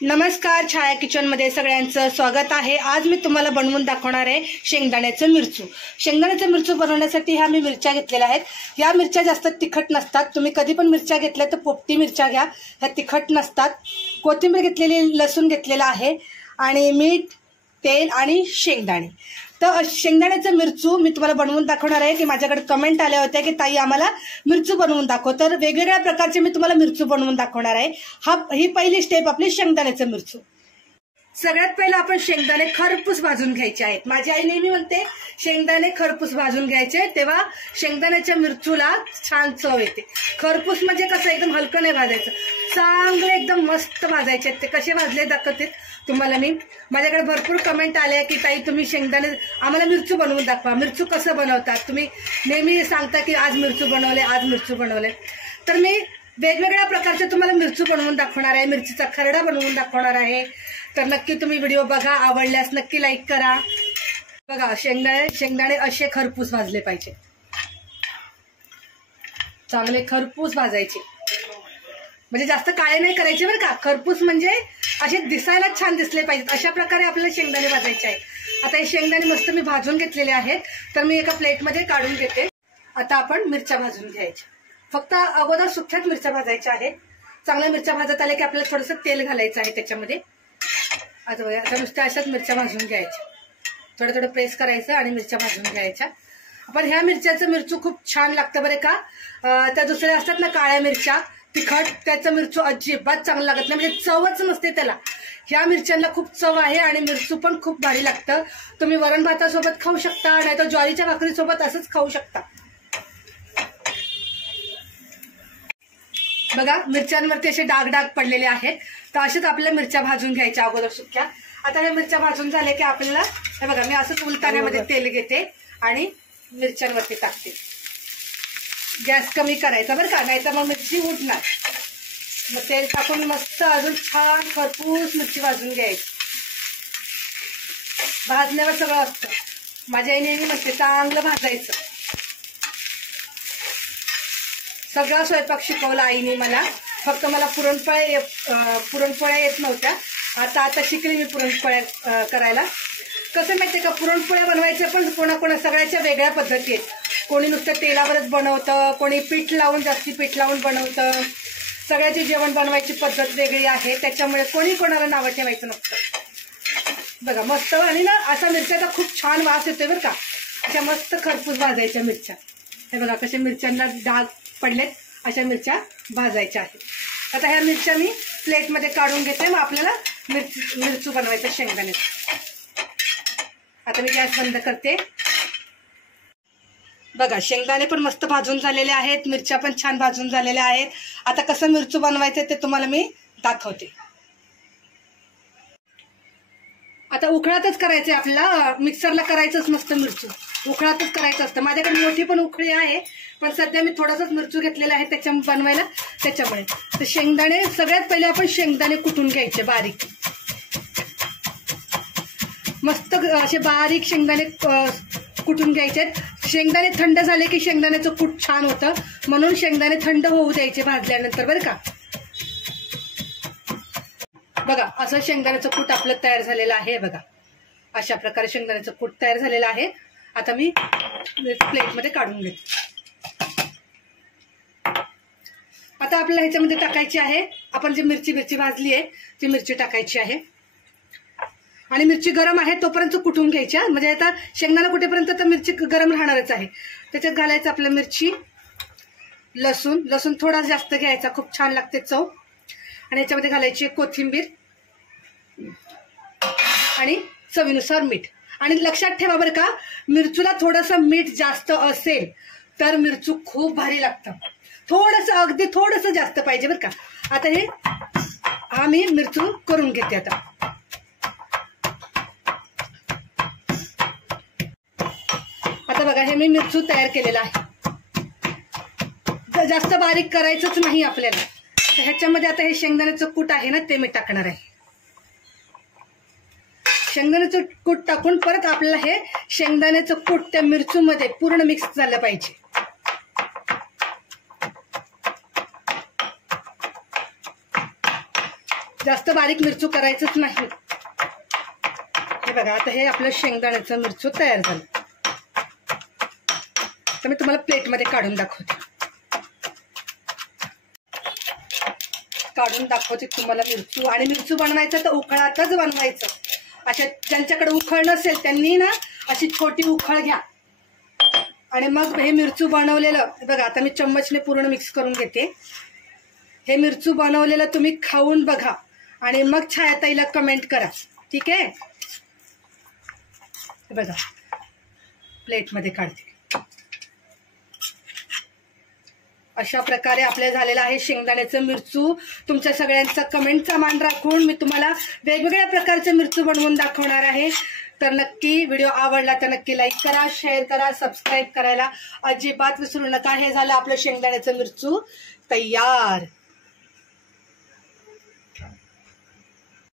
नमस्कार, छाया किचन मध्ये सगळ्यांचं स्वागत आहे। आज मी तुम्हाला बनवून दाखवणार आहे शेंगदाण्याचं मिरचू। शेंगदाण्याचं मिरचू बनवण्यासाठी ह्या मी मिरच्या घेतलेल्या आहेत। या मिरच्या जास्त तिखट नसतात। तुम्ही कधी पण मिरच्या घेतल्या तर पोपटी मिरच्या घ्या, ह्या तिखट नसतात। कोथिंबीर घेतलेली, लसूण घेतलेला आहे आणि मीठ, तेल आणि शेंगदाणे। तर शेंगदाण्याचं मिरचू मी तुम्हाला बनवून दाखवणार आहे की माझ्याकडे कमेंट आल्या होत्या की ताई आम्हाला मिरचू बनवून दाखव। तर वेगवेगळ्या प्रकारचे मी तुम्हाला मिरचू बनवून दाखवणार आहे। ही पहिली स्टेप आपली शेंगदाण्याचं मिरचू। सगळ्यात पहिलं आपण शेंगदाणे खरपूस भाजून घ्यायचे आहेत। माझी आई नेहमी म्हणते शेंगदाणे खरपूस भाजून घ्यायचे, तेव्हा शेंगदाण्याच्या मिरचूला छान चव येते। खरपूस म्हणजे कसं एकदम हलकं नाही भाजायचं, चांगले एकदम मस्त भाजायचे। ते कसे भाजले दाखवते तुम्हाला मी। माझ्याकडे भरपूर कमेंट आले की ताई तुम्ही शेंगदाणे आम्हाला मिरचू बनवून दाखवा, मिरचू कसं बनवतात। तुम्ही नेहमी सांगता की आज मिरचू बनवले, आज मिरचू बनवले। तर मी वेगवेगळ्या प्रकारचे तुम्हाला मिरचू बनवून दाखवणार आहे, मिरचीचा खरडा बनवून दाखवणार आहे। तर नक्की तुम्ही व्हिडिओ बघा, आवडल्यास नक्की लाईक करा। बघा, शेंगदाणे असे खरपूस भाजले पाहिजे, चांगले खरपूस भाजायचे, म्हणजे जास्त काळे नाही करायचे बरं का। खरपूस म्हणजे असे दिसायला छान दिसले पाहिजेत, अशा प्रकारे आपल्याला शेंगदाणे भाजायचे आहेत। आता हे शेंगदाणे मस्त मी भाजून घेतलेले आहेत, तर मी एका प्लेटमध्ये काढून घेते। आता आपण मिरच्या भाजून घ्यायच्या। फक्त अगोदर सुक्याच मिरच्या भाजायच्या आहेत। चांगल्या मिरच्या भाजत आल्या की आपल्याला थोडंसं तेल घालायचं आहे त्याच्यामध्ये। आता नुसत्या अशाच मिरच्या भाजून घ्यायच्या, थोडं थोडं प्रेस करायचं आणि मिरच्या भाजून घ्यायच्या। आपण ह्या मिरच्याचं मिरचू खूप छान लागतं बरं का। त्या दुसऱ्या असतात ना काळ्या मिरच्या तिखट, त्याचं मिरचू अजिबात चांगलं लागत नाही, म्हणजे चवच नसते त्याला। ह्या मिरच्यांना खूप चव आहे आणि मिरचू पण खूप भारी लागतं। तुम्ही वरण भातासोबत खाऊ शकता, नाहीतर ज्वारीच्या भाकरीसोबत असंच खाऊ शकता। बघा, मिरच्यांवरती असे डाग डाग पडलेले आहेत, तर असेच आपल्याला मिरच्या भाजून घ्यायच्या अगोदर सुक्या। आता ह्या मिरच्या भाजून झाल्या की आपल्याला हे बघा, मी असंच उलटाण्यामध्ये तेल घेते आणि मिरच्यांवरती टाकते। गॅस कमी करायचा बरं का, नाहीतर मग मिरची उडणार। मग तेल टाकून मस्त अजून छान खरपूस मिरची भाजून घ्यायची। भाजण्यावर सगळं असतं, माझी आई नेहमी म्हणते चांगलं भाजायचं। सगळा स्वयंपाक शिकवला आईने मला, फक्त मला पुरणपोळ्या येत नव्हत्या। आता शिकली मी पुरणपोळ्या करायला। कसं माहितीये का, पुरणपोळ्या बनवायच्या पण कोणा सगळ्याच्या वेगळ्या पद्धती आहेत। कोणी नुसतं तेलावरच बनवतं, कोणी पीठ लावून जास्ती पीठ लावून बनवतं। सगळ्याची जेवण बनवायची पद्धत वेगळी आहे, त्याच्यामुळे कोणी कोणाला नावं ठेवायचं नसतं। बघा मस्त, आणि ना असा मिरच्याचा खूप छान वास येतोय बरं का। अशा मस्त खरपूस भाजायच्या मिरच्या। हे बघा कशा मिरच्यांना डाग पडलेत, अशा मिरच्या भाजायच्या आहेत। आता ह्या मिरच्या मी प्लेटमध्ये काढून घेते, मग आपल्याला मिरचू बनवायचं शेंगदाणे। आता मी गॅस बंद करते। बघा, शेंगदाणे पण मस्त भाजून झालेले आहेत, मिरच्या पण छान भाजून झालेल्या आहेत। आता कसं मिरचू बनवायचं ते तुम्हाला मी दाखवते। आता उखळातच करायचंय आपल्याला, मिक्सरला करायचंच नसतं मिरचू, उखळातच करायचं असतं। माझ्याकडे मोठी पण उखळी आहे, पण सध्या मी थोडासाच मिरचू घेतलेला आहे त्याच्या बनवायला, त्याच्यामुळे। तर शेंगदाणे सगळ्यात पहिले आपण शेंगदाणे कुटून घ्यायचे बारीक, मस्त असे बारीक शेंगदाणे कुटून घ्यायचे। शेंगदाणे थंड झाले की शेंगदाण्याचं कूट छान होतं, म्हणून शेंगदाणे थंड होऊ द्यायचे भाजल्यानंतर बरं का। बघा, असं शेंगदाण्याचं कूट आपलं तयार झालेलं आहे। बघा, अशा प्रकारे शेंगदाण्याचं कूट तयार झालेलं आहे। आता मी प्लेटमध्ये काढून घेते। आता आपल्याला ह्याच्यामध्ये टाकायची आहे, आपण जी मिरची भाजली आहे ती मिरची टाकायची आहे। आणि मिरची गरम आहे तोपर्यंत कुटून घ्यायच्या, म्हणजे आता शेंगदाणा कुठेपर्यंत तर मिरची गरम राहणारच आहे। त्याच्यात घालायचं आपलं मिरची, लसूण थोडा जास्त घ्यायचा, खूप छान लागते चव। आणि याच्यामध्ये घालायची कोथिंबीर आणि चवीनुसार मीठ। आणि लक्षात ठेवा बरं का, मिरचूला थोडंसं मीठ जास्त असेल तर मिरचू खूप भारी लागतं, थोडंसं अगदी थोडंसं जास्त पाहिजे बरं का। आता मी मिरचू करून घेते। आता बघा, हे मी मिरचू तयार केलेला आहे, जास्त बारीक करायचंच नाही आपल्याला। ह्याच्यामध्ये आता हे शेंगदाण्याचं कूट आहे ना ते मी टाकणार आहे। शेंगदाण्याचं कूट टाकून परत आपल्याला हे शेंगदाण्याचं कूट त्या मिरचूमध्ये पूर्ण मिक्स झालं पाहिजे। जास्त बारीक मिरचू करायचंच नाही. हे बघा, आता हे आपलं शेंगदाण्याचं मिरचू तयार झालं. तर मी तुम्हाला प्लेटमध्ये काढून दाखवते तुम्हाला मिरचू. आणि मिरचू बनवायचं तर उखळातच बनवायचं. अशा ज्यांच्याकडे उखळ नसेल त्यांनी ना अशी छोटी उखळ घ्या आणि मग हे मिरचू बनवलेलं बघा. आता मी चम्मचने पूर्ण मिक्स करून घेते. हे मिरचू बनवलेलं तुम्ही खाऊन बघा आणि मग छायाताईला कमेंट करा, ठीक आहे. बघा, प्लेटमध्ये काढते. अशा प्रकारे आपल्या झालेलं आहे शेंगदाण्याचं मिरचू. तुमच्या सगळ्यांचा कमेंटचा मान राखून मी तुम्हाला वेगवेगळ्या प्रकारचे मिरचू बनवून दाखवणार आहे. तर नक्की व्हिडिओ आवडला तर नक्की लाईक करा, शेअर करा, सबस्क्राईब करायला अजिबात विसरू नका. हे झालं आपलं शेंगदाण्याचं मिरचू तयार.